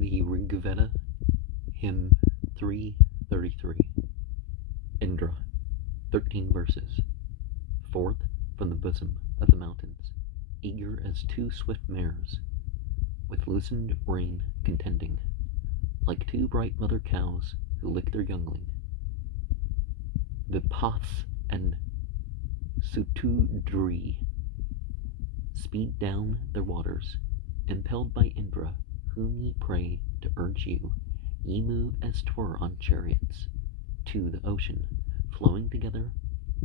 The Rigveda, hymn 3.33. Indra, 13 verses. Forth from the bosom of the mountains, eager as two swift mares, with loosened rein contending, like two bright mother cows who lick their youngling. Vipath and Sutudri speed down their waters, impelled by Indra, whom ye pray to urge you. Ye move as 'twere on chariots to the ocean, flowing together,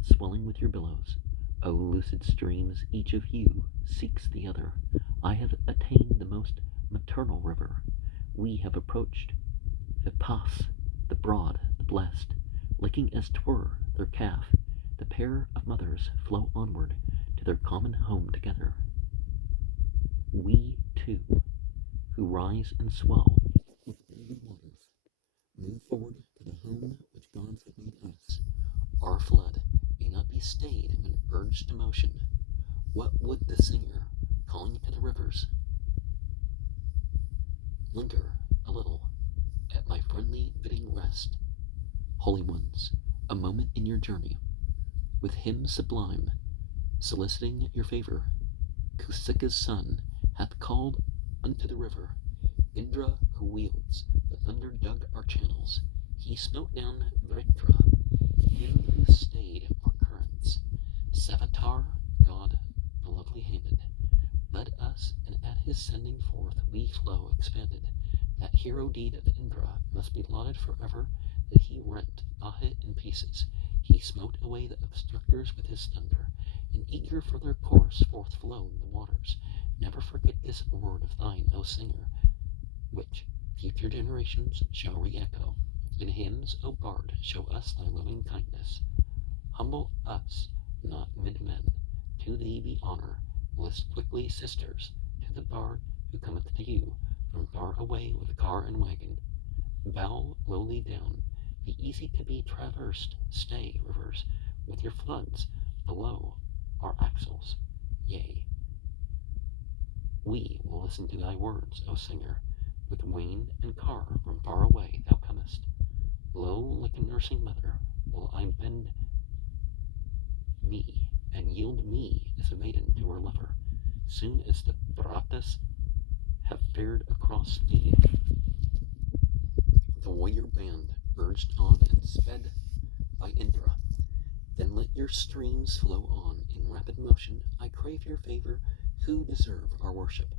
swelling with your billows. O lucid streams, each of you seeks the other. I have attained the most maternal river. We have approached Vipath, the broad, the blessed, licking as 'twere their calf. The pair of mothers flow onward to their common home together. We, too, who rise and swell with the waters, move forward to the home which gods have made us. Our flood may not be stayed when urged to motion. What would the singer, calling to the rivers? Linger a little, at my friendly bidding rest. Holy ones, a moment in your journey, with hymn sublime, soliciting your favor. Kusika's son hath called unto the river. Indra, who wields the thunder, dug our channels. He smote down Vritra, him who stayed our currents. Savitar, God, the lovely handed, led us, and at his sending forth we flow expanded. That hero deed of Indra must be lauded forever, that he rent Ahit in pieces. He smote away the obstructors with his thunder, and eager for their course forth flown the waters. Never forget this word of thine, O singer, which future generations shall re-echo. In hymns, O bard, show us thy loving kindness. Humble us not mid men, to thee be honor. List quickly, sisters, to the bard who cometh to you from far away with car and wagon. Bow lowly down, be easy to be traversed. Stay, rivers, with your floods below our axles. Yea, we will listen to thy words, O singer. With wain and car from far away thou comest. Low like a nursing mother will I bend me, and yield me as a maiden to her lover. Soon as the Bharatas have fared across the warrior band, urged on and sped by Indra, then let your streams flow on in rapid motion. I crave your favor, who deserve our worship.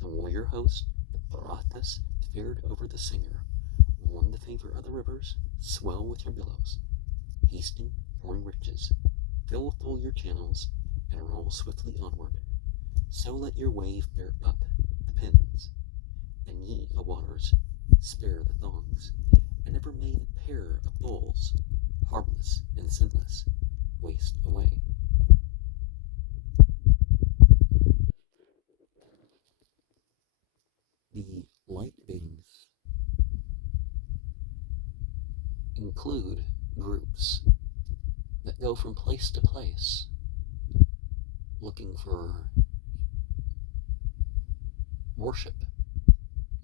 The warrior host, the Bharatas, fared over the singer, won the favor of the rivers, swell with your billows, hasting, pouring riches, fill full your channels, and roll swiftly onward. So let your wave bear up the pins, and ye, O waters, spare the thongs, and never may the pair of bulls, harmless and sinless, waste away. The light beings include groups that go from place to place looking for worship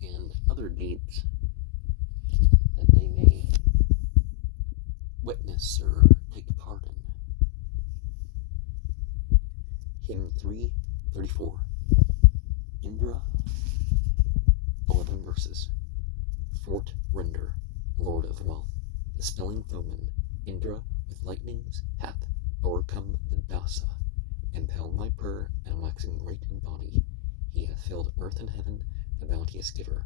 and other deeds that they may witness or take part in. Hymn 3.34. Indra, 11 verses. Fort Render, Lord of Wealth, dispelling foemen, Indra with lightnings hath o'ercome the Dasa, impelled by prayer and waxing great in body. He hath filled earth and heaven, the bounteous giver.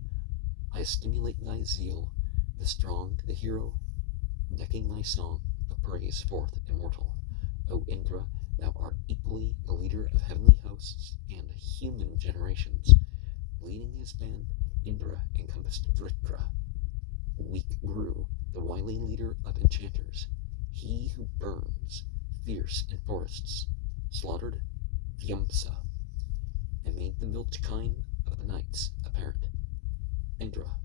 I stimulate thy zeal, the strong, the hero, decking thy song of praise forth immortal. O Indra, thou art equally the leader of heavenly hosts and human generations. Leading his band, Indra encompassed Vritra. Weak grew the wily leader of enchanters. He who burns fierce in forests, slaughtered Vyamsa, and made the milch kine of the nights apparent. Indra,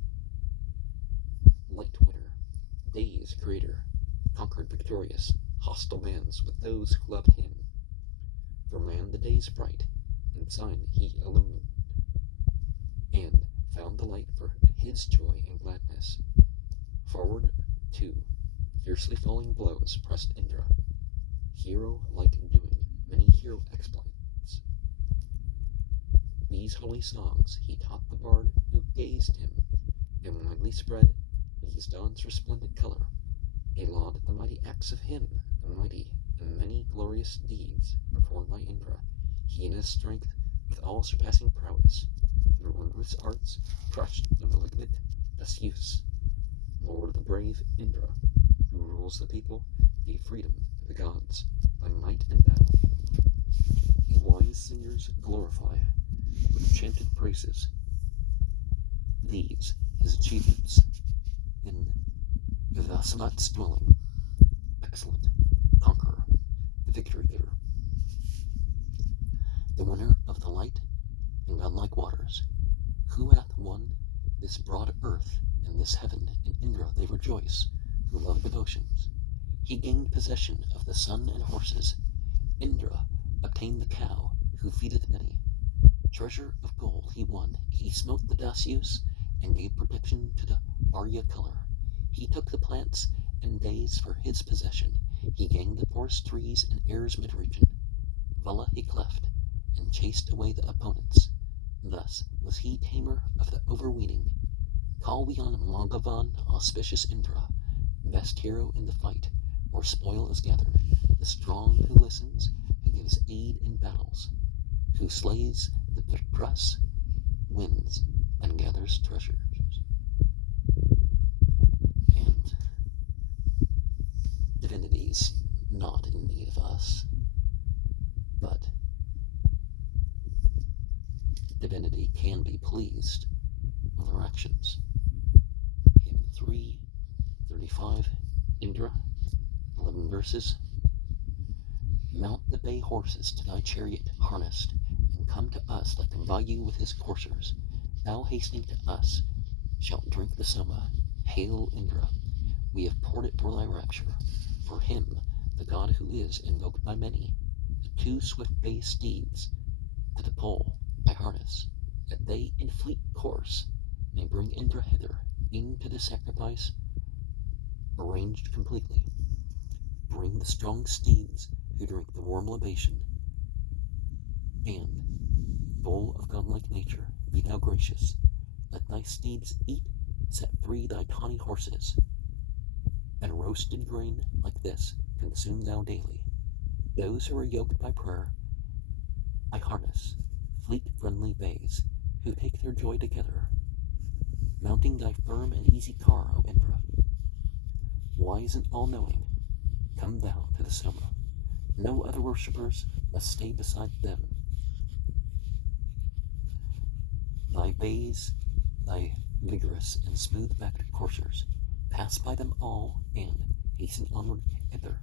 light winner, day's creator, conquered victorious hostile bands with those who loved him. For man the day's bright, and sign he illumined, and found the light for his joy and gladness. Forward, too, fiercely falling blows pressed Indra, hero-like doing many hero exploits. These holy songs he taught the bard who gazed him, and widely spread these dawn's resplendent color. They laud the mighty acts of him, the mighty and many glorious deeds performed by Indra. He in his strength, with all-surpassing prowess, through wondrous arts, crushed the malignant Dasuse. Lord the brave Indra, who rules the people, gave freedom to the gods by might and battle. The wise singers glorify with chanted praises these his achievements in Vedas The Samhitas dwelling. Excellent conqueror, the victory giver, the winner of the light and godlike waters, who hath won this broad earth and this heaven. In Indra they rejoice, who love devotions. He gained possession of the sun and horses. Indra obtained the cow, who feedeth many. Treasure of gold he won. He smote the Dasuse, and gave protection to the Arya color. He took the plants and bays for his possession. He gained the forest trees in air's mid-region. Vala he cleft, and chased away the opponents. Thus was he tamer of the overweening. Call we on Magavan, auspicious Indra, best hero in the fight, where spoil is gathered, the strong who listens, who gives aid in battles, who slays the Vikrus, wins, and gathers treasures. And divinity's not in need of us, but divinity can be pleased with our actions. Hymn 3.35, Indra, 11 verses. Mount the bay horses to thy chariot harnessed, and come to us, let them vie you with his coursers. Thou hastening to us shalt drink the Soma. Hail, Indra, we have poured it for thy rapture. For him, the god who is invoked by many, the 2 swift bay steeds to the pole I harness, that they in fleet course may bring Indra hither, into the sacrifice arranged completely. Bring the strong steeds who drink the warm libation, and, full of godlike nature, be thou gracious. Let thy steeds eat, set free thy tawny horses, and roasted grain like this consume thou daily. Those who are yoked by prayer I harness, fleet friendly bays, who take their joy together. Mounting thy firm and easy car, O Indra, wise and all-knowing, come thou to the Soma. No other worshippers must stay beside them. Thy bays, thy vigorous and smooth-backed coursers, pass by them all, and hasten onward hither.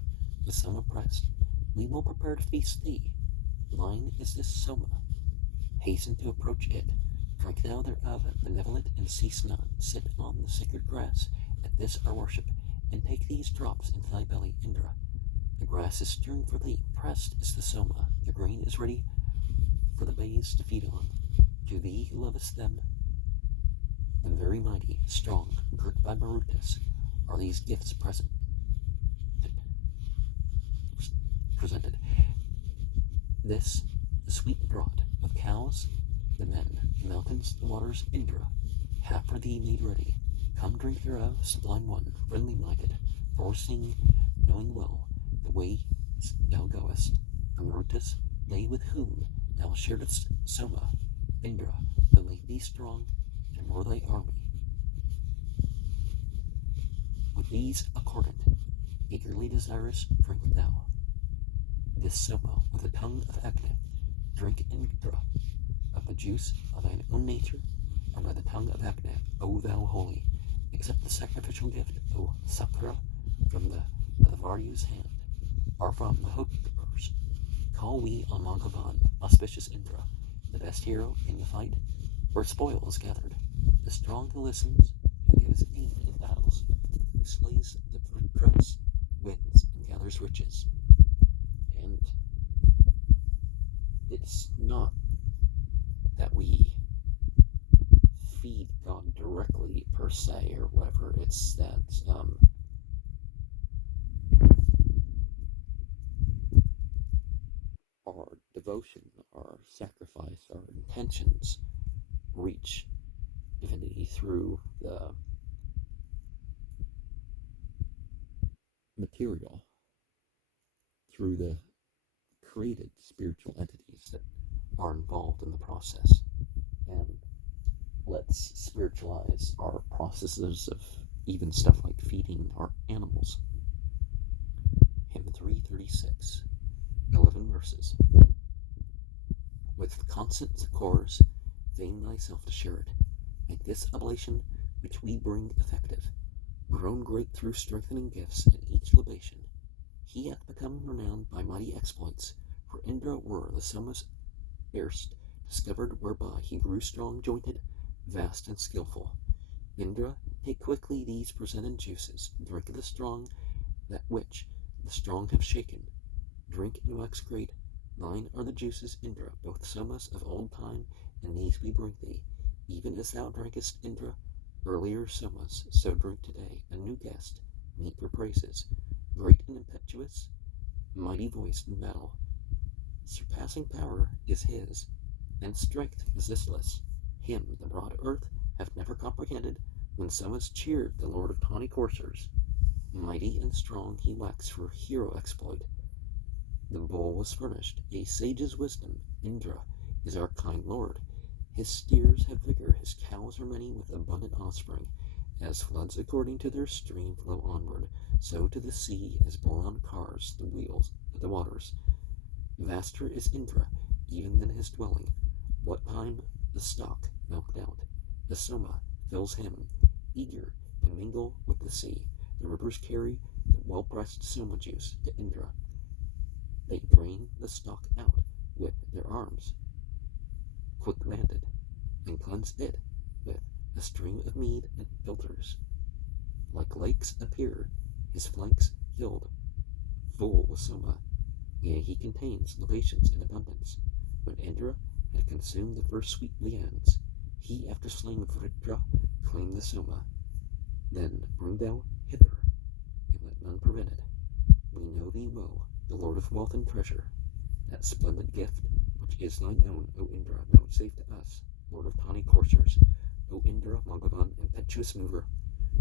The Soma pressed, we will prepare to feast thee. Mine is this Soma. Hasten to approach it. Drink thou thereof, benevolent, and cease not. Sit on the sacred grass at this our worship, and take these drops into thy belly, Indra. The grass is strewn for thee, pressed is the Soma. The grain is ready for the bays to feed on. To thee who lovest them, the very mighty, strong, girt by Marutas, are these gifts presented. This, the sweet draught of cows, the men, the mountains, the waters, Indra, have for thee made ready. Come drink thereof, sublime one, friendly minded, foreseeing, knowing well the way thou goest. Marutas, they with whom thou sharedst Soma, Indra, who made thee strong to roar thy army. With these accordant, eagerly desirous, drink thou this Soma with the tongue of Agni. Drink, Indra, of the juice of thine own nature, or by the tongue of Agni, O thou holy. Accept the sacrificial gift, O Sakura, from the Varyu's hand, or from the Hoper's. Call we on Magavan, auspicious Indra, the best hero in the fight, where spoil is gathered, the strong who listens, who gives aid in battles, who slays the Vikrus, wins, and gathers riches. And it's not that we feed God directly per se or whatever. It's that our devotion, our sacrifice, our intentions reach divinity through the material, through the created spiritual entities that are involved in the process. And let's spiritualize our processes of even stuff like feeding our animals. Hymn 336, 11 verses. With constant succors, vain thyself to share it. Make this oblation which we bring effective, grown great through strengthening gifts in each libation. He hath become renowned by mighty exploits, for Indra were the Somas erst discovered, whereby he grew strong jointed, vast and skilful. Indra, take quickly these presented juices, drink the strong, that which the strong have shaken. Drink and wax great, thine are the juices, Indra, both Somas of old time, and these we bring thee. Even as thou drinkest, Indra, earlier Somas, so drink today, a new guest, meet for praises. Great and impetuous, mighty voice in battle, surpassing power is his, and strength resistless. Him the broad earth hath never comprehended, when Somas cheered the lord of tawny coursers. Mighty and strong he waxed for hero exploit. The bull was furnished, a sage's wisdom. Indra is our kind lord. His steers have vigor, his cows are many, with abundant offspring. As floods according to their stream flow onward, so to the sea as boron cars the wheels of the waters. Vaster is Indra, even than his dwelling. What time the stock milked out, the Soma fills him, eager to mingle with the sea. The rivers carry the well-pressed Soma juice to Indra. They drain the stock out with their arms, quick-banded, and cleanse it with a stream of mead and filters. Like lakes appear his flanks filled, full with Soma. Yea, he contains libations in abundance. When Indra had consumed the first sweet viands, he, after slaying Vritra, claimed the Soma. Then bring thou hither, and let none prevent it. We know thee well, the Lord of wealth and treasure. That splendid gift which is thine own, O Indra, vouchsafe to us, Lord of tawny coursers. O Indra, Bhagavan, impetuous mover,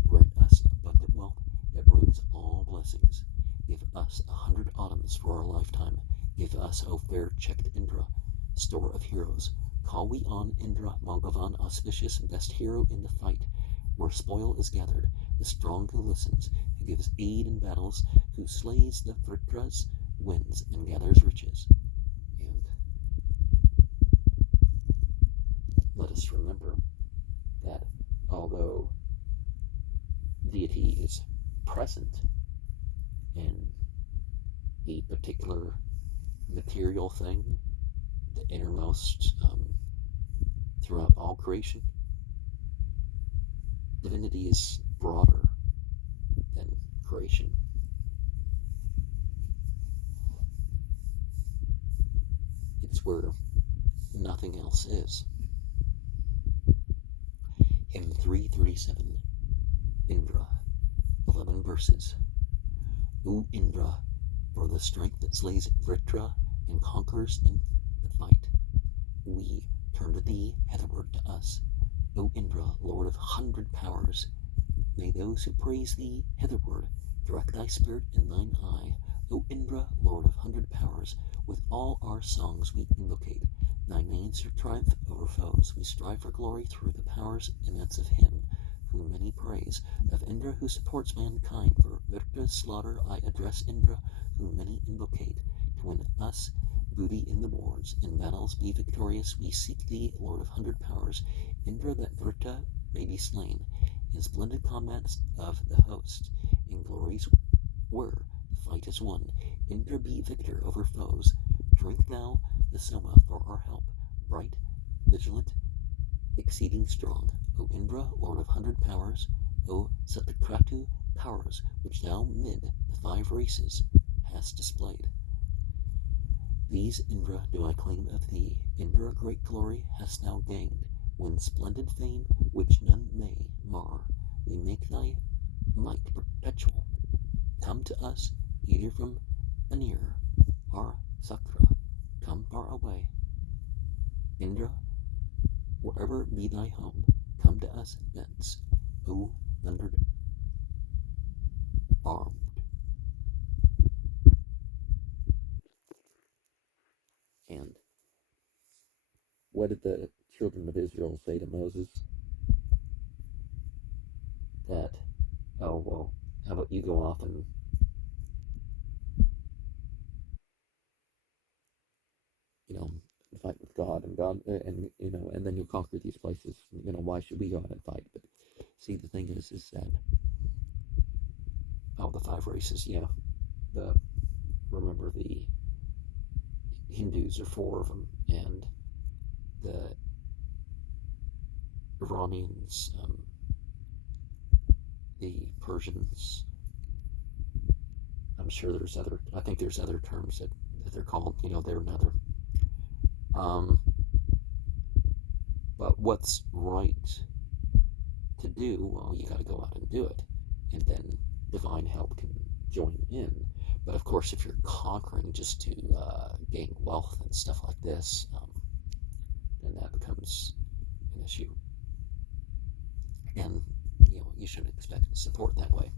grant us abundant wealth that brings all blessings. Give us 100 autumns for our lifetime. Give us, O fair checked Indra, store of heroes. Call we on Indra, Bhagavan, auspicious, best hero in the fight. Where spoil is gathered, the strong who listens, who gives aid in battles, who slays the Vritras, wins and gathers riches. And let us remember that although deity is present in a particular material thing, the innermost throughout all creation, divinity is broader than creation. It's where nothing else is. Hymn 337, Indra, 11 verses. O Indra, for the strength that slays Vritra and conquers in the fight, we turn to thee, heavenward to us. O Indra, Lord of 100 powers, may those who praise thee hitherward direct thy spirit in thine eye. O Indra, Lord of 100 powers, with all our songs we invocate thy names for triumph over foes. We strive for glory through the powers immense of him whom many praise, of Indra who supports mankind. For Vritra's slaughter I address Indra, whom many invocate, to win us booty in the wars. In battles be victorious, we seek thee, Lord of 100 powers. Indra, that Vritra may be slain in splendid combats of the host, in glories where the fight is won. Indra, be victor over foes. Drink thou the Soma for our help, bright, vigilant, exceeding strong. O Indra, Lord of 100 powers, O Satakratu powers, which thou mid the 5 races hast displayed. These, Indra, do I claim of thee. Indra, great glory hast thou gained. when splendid fame, which none may mar, we make thy might perpetual. Come to us, either from anear, our Sakra, come far away. Indra, wherever be thy home, come to us thence, O thundered armed. And what did the children of Israel say to Moses? That, oh, well, how about you go off and fight with God, and and then you'll conquer these places. Why should we go out and fight? But see, the thing is that the 5 races, remember the Hindus are 4 of them, and the Iranians, the Persians. I'm sure I think there's other terms that they're called. They're another. But what's right to do? Well, you got to go out and do it, and then divine help can join in. But of course, if you're conquering just to gain wealth and stuff like this, then that becomes an issue. And you shouldn't expect support that way.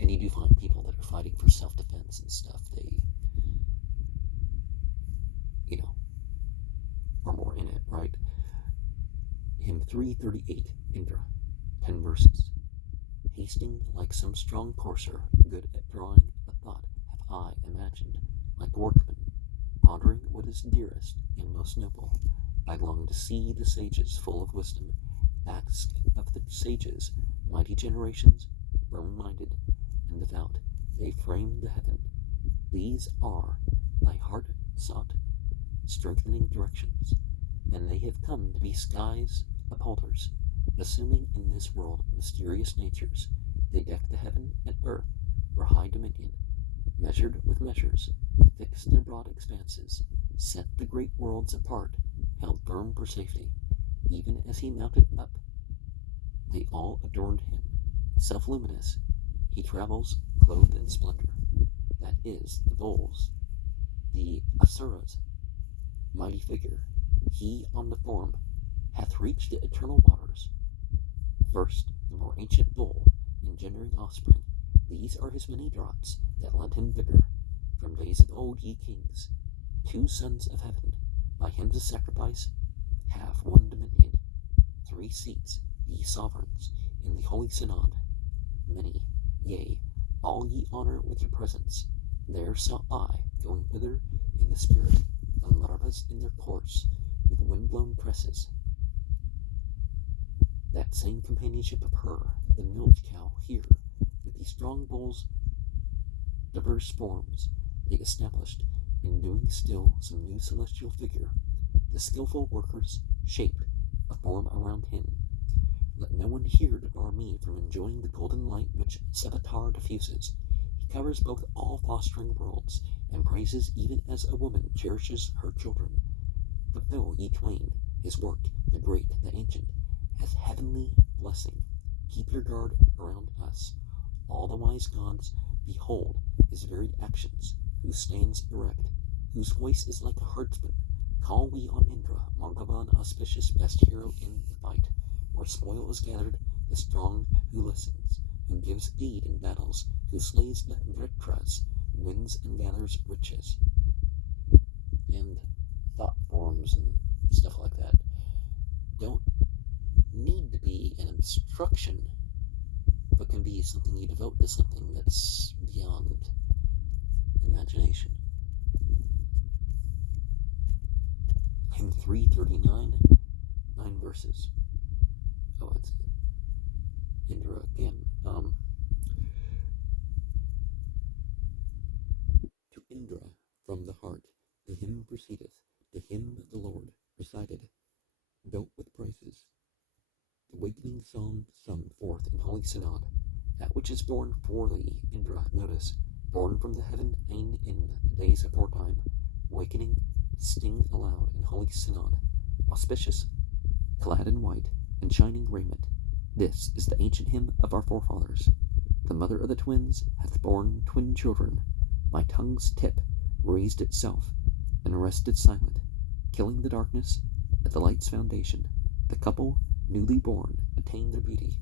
And you do find people that are fighting for self-defense and stuff. They, are more in it, right? Hymn 338, Indra, 10 verses. Hasting like some strong courser, good at drawing a thought, have I imagined, like workmen, pondering what is dearest and most noble. I long to see the sages full of wisdom, ask of the sages, mighty generations, firm-minded and devout. They frame the heaven. These are thy heart-sought, strengthening directions, and they have come to be skies upholders, assuming in this world mysterious natures. They deck the heaven and earth for high dominion, measured with measures, fixed their broad expanses, set the great worlds apart, held firm for safety. Even as he mounted up, they all adorned him. Self-luminous, he travels clothed in splendor. That is, the bulls, the asuras, mighty figure. He on the form hath reached the eternal waters. First, the more ancient bull, engendering offspring. These are his many draughts that lent him vigor. From days of old, ye kings, 2 sons of heaven, by him to sacrifice, have 1 dominion. 3 seats, ye sovereigns, in the holy synod. Many, yea, all ye honor with your presence. There saw I, going thither in the spirit, Gandharvas in their course, with wind-blown tresses. That same companionship of her, the milch cow, here, with these strong bulls, diverse forms, they established, in doing still some new celestial figure. The skillful workers shaped a form around him. Let no one here debar me from enjoying the golden light which Savitar diffuses. He covers both all fostering worlds, and praises even as a woman cherishes her children. Fulfill, ye twain, his work, the great, the ancient, as heavenly blessing. Keep your guard around us. All the wise gods behold his varied actions, who stands erect, whose voice is like a herdsman. Call we on Indra, Mangavan, auspicious, best hero in the fight. Where spoil is gathered, the strong who listens, who gives aid in battles, who slays the Vritras, wins and gathers riches. And thought forms and stuff like that don't need to be an obstruction, but can be something you devote to something that's beyond imagination. Hymn 339, 9 verses. Oh, it's Indra again. To Indra from the heart, the hymn proceedeth, the hymn the Lord recited, built with praises, the wakening song sung forth in holy synod. That which is born for thee, Indra, notice, born from the heaven and in the days aforetime, wakening, sting aloud in holy synod, auspicious, clad in white and shining raiment. This is the ancient hymn of our forefathers. The mother of the twins hath borne twin children. My tongue's tip raised itself and rested silent, killing the darkness at the light's foundation. The couple, newly born, attain their beauty.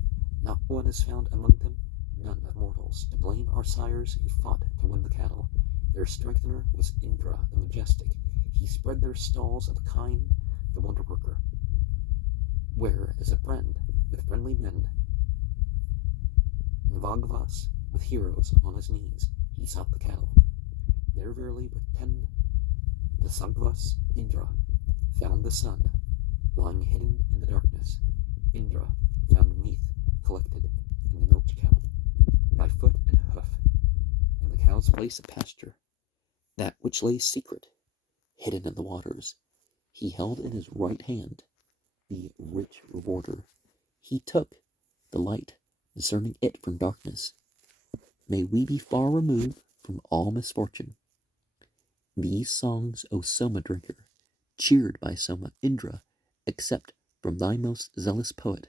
Not one is found among them, none of mortals, to blame our sires who fought to win the cattle. Their strengthener was Indra the majestic. He spread their stalls of kine, the wonder worker, where, as a friend with friendly men, Navagvas with heroes on his knees, he sought the cattle. There verily with 10, the Sangvas Indra found the sun, lying hidden in the darkness. Indra found meat collected in the milch cow, by foot and hoof, in the cow's place of pasture, that which lay secret, hidden in the waters. He held in his right hand the rich rewarder. He took the light, discerning it from darkness. May we be far removed from all misfortune. These songs, O Soma drinker, cheered by Soma Indra, accept from thy most zealous poet.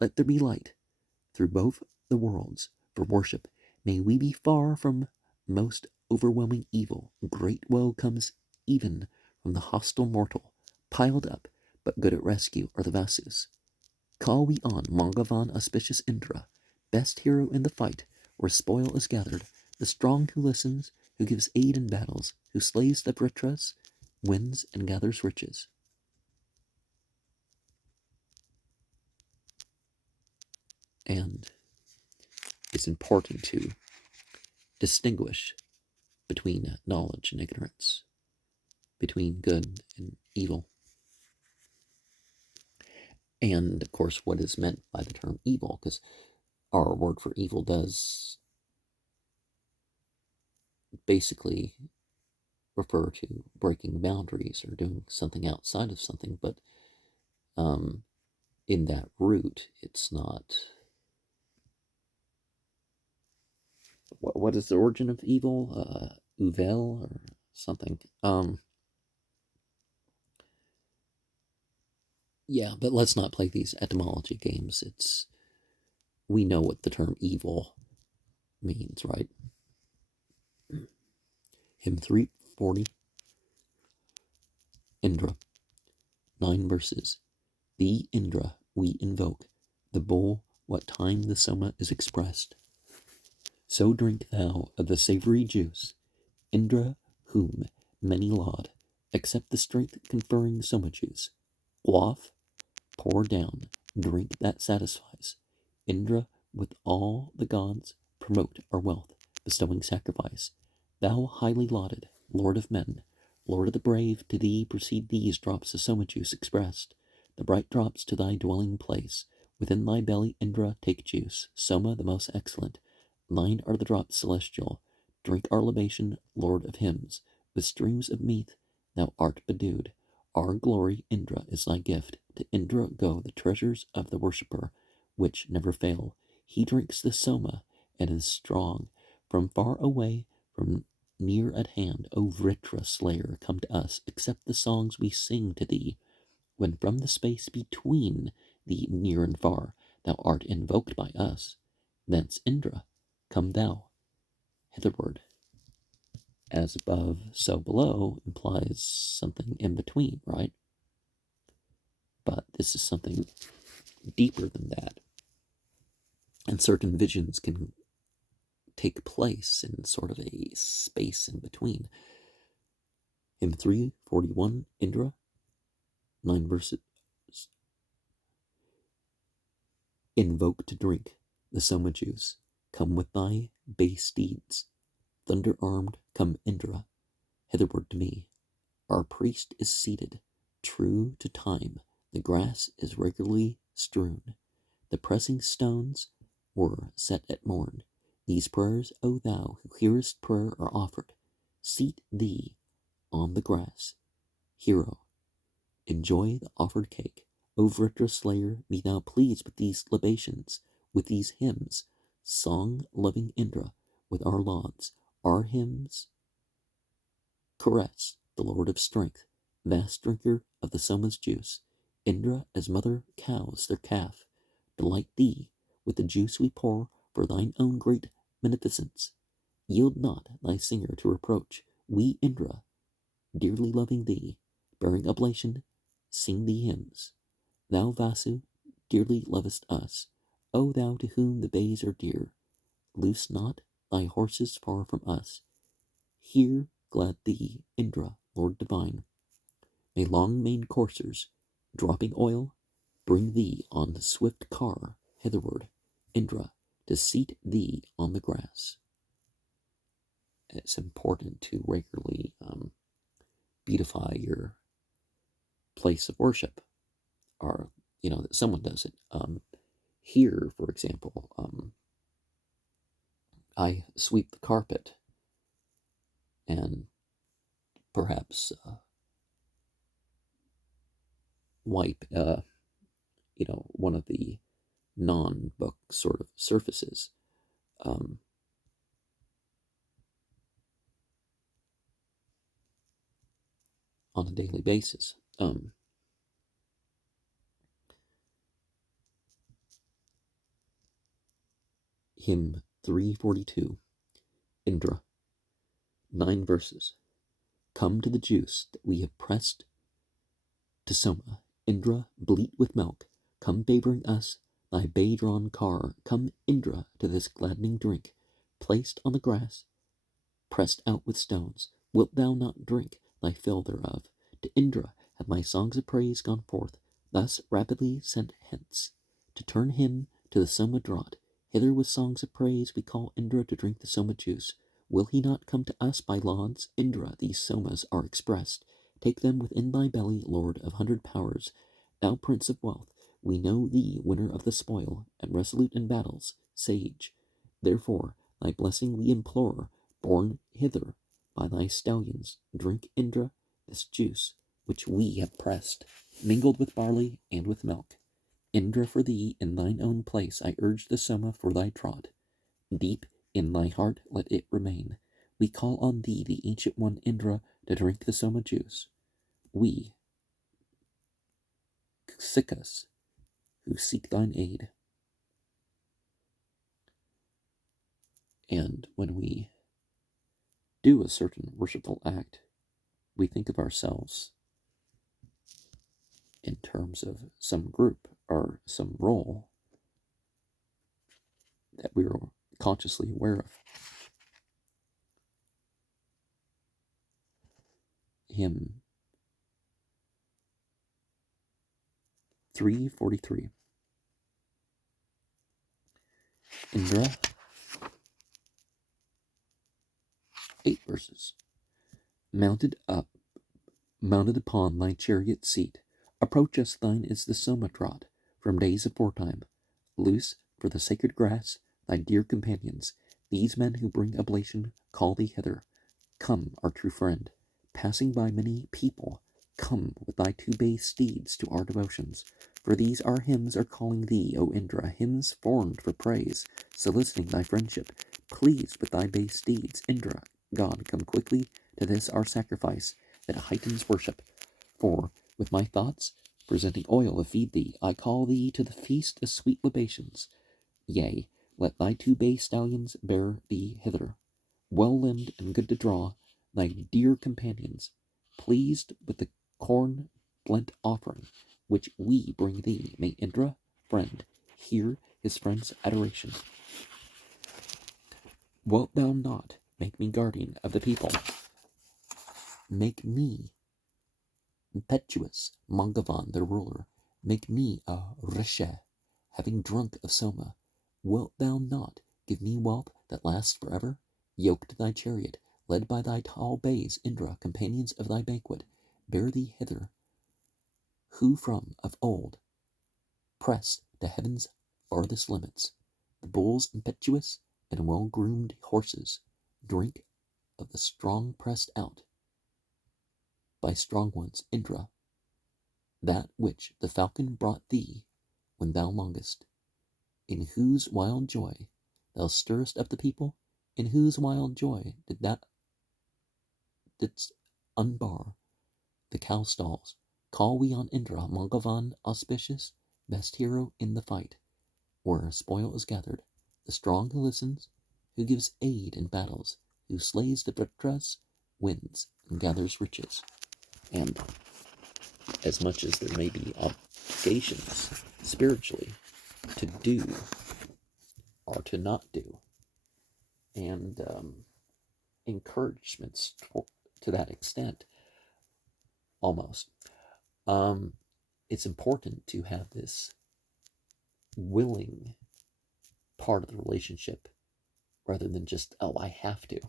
Let there be light through both the worlds for worship. May we be far from most overwhelming evil. Great woe comes even from the hostile mortal. Piled up, but good at rescue, are the Vasus. Call we on Mangavan auspicious Indra, best hero in the fight, where spoil is gathered, the strong who listens, who gives aid in battles, who slays the Vritras, wins and gathers riches. And it's important to distinguish between knowledge and ignorance, between good and evil. And, of course, what is meant by the term evil, because our word for evil does basically refer to breaking boundaries or doing something outside of something, but in that root, it's not. What is the origin of evil? Uvel or something. Yeah, but let's not play these etymology games. We know what the term evil means, right? Hymn 340, Indra, 9 verses. Thee, Indra, we invoke, the bowl what time the Soma is expressed. So drink thou of the savory juice, Indra, whom many laud, accept the strength conferring Soma juice. Quaff, pour down, drink that satisfies. Indra, with all the gods, promote our wealth, bestowing sacrifice. Thou highly lauded, Lord of men, Lord of the brave, to thee proceed these drops of Soma juice expressed. The bright drops to thy dwelling place. Within thy belly, Indra, take juice. Soma, the most excellent. Thine are the drops celestial. Drink our libation, Lord of hymns. With streams of mead thou art bedewed. Our glory, Indra, is thy gift. To Indra go the treasures of the worshipper, which never fail. He drinks the Soma and is strong. From far away, from near at hand, O Vritra slayer, come to us. Accept the songs we sing to thee. When from the space between thee near and far thou art invoked by us, thence Indra, come thou hitherward. As above, so below implies something in between, right? But this is something deeper than that. And certain visions can take place in sort of a space in between. Hymn 341, Indra, 9 verses. Invoke to drink the Soma juice. Come with thy bay steeds. Thunder-armed, come Indra, hitherward to me. Our priest is seated, true to time. The grass is regularly strewn. The pressing stones were set at morn. These prayers, O thou who hearest prayer, are offered. Seat thee on the grass, hero. Enjoy the offered cake. O Vritra slayer, be thou pleased with these libations, with these hymns. Song-loving Indra, with our lauds, our hymns. Caress the Lord of strength, vast drinker of the Soma's juice. Indra, as mother cows their calf, delight thee with the juice we pour for thine own great beneficence. Yield not thy singer to reproach. We, Indra, dearly loving thee, bearing oblation, sing thee hymns. Thou, Vasu, dearly lovest us. O thou to whom the bays are dear, loose not thy horses far from us. Here glad thee, Indra, Lord divine. May long-maned coursers, dropping oil, bring thee on the swift car hitherward, Indra, to seat thee on the grass. It's important to regularly beautify your place of worship, or that someone does it. Here, for example, I sweep the carpet and perhaps wipe, one of the non-book sort of surfaces. On a daily basis. Hymn 342, Indra, 9 verses. Come to the juice that we have pressed to Soma, Indra, bleat with milk. Come favoring us, thy bay-drawn car. Come, Indra, to this gladdening drink, placed on the grass, pressed out with stones. Wilt thou not drink thy fill thereof? To Indra have my songs of praise gone forth, thus rapidly sent hence, to turn him to the Soma draught. Hither with songs of praise we call Indra to drink the Soma juice. Will he not come to us by lauds? Indra, these Somas are expressed. Take them within thy belly, Lord of 100 powers. Thou Prince of wealth, we know thee winner of the spoil, and resolute in battles, sage. Therefore, thy blessing we implore, borne hither by thy stallions. Drink, Indra, this juice which we have pressed, mingled with barley and with milk. Indra, for thee, in thine own place, I urge the Soma for thy trot. Deep in thy heart let it remain. We call on thee, the ancient one, Indra, to drink the Soma juice. We, Ksikas, who seek thine aid. And when we do a certain worshipful act, we think of ourselves in terms of some group or some role that we are consciously aware of. Hymn 343. Indra, 8 verses. Mounted upon thy chariot seat, approach us, thine is the Soma trot, from days aforetime. Loose for the sacred grass thy dear companions. These men who bring oblation call thee hither. Come, our true friend, passing by many people, come with thy 2 bay steeds to our devotions. For these our hymns are calling thee, O Indra, hymns formed for praise, soliciting thy friendship. Pleased with thy bay steeds, Indra, God, come quickly to this our sacrifice that heightens worship. For, with my thoughts, presenting oil to feed thee, I call thee to the feast of sweet libations. Yea, let thy 2 bay stallions bear thee hither, well-limbed and good to draw, thy dear companions, pleased with the corn-blent offering which we bring thee. May Indra, friend, hear his friend's adoration. Wilt thou not make me guardian of the people? Make me impetuous Mangavan, their ruler. Make me a Rishe, having drunk of Soma. Wilt thou not give me wealth that lasts forever? Yoke to thy chariot, led by thy tall bays, Indra, companions of thy banquet, bear thee hither, who from of old press to heaven's farthest limits. The bulls impetuous and well-groomed horses drink of the strong pressed out by strong ones, Indra, that which the falcon brought thee when thou longest, in whose wild joy thou stirrest up the people, in whose wild joy didst unbar the cow stalls, Call we on Indra, Mangavan auspicious, best hero in the fight, where spoil is gathered, the strong who listens, who gives aid in battles, who slays the Vritras, wins and gathers riches. And as much as there may be obligations spiritually to do or to not do, and encouragements to that extent, almost, it's important to have this willing part of the relationship rather than just, oh, I have to.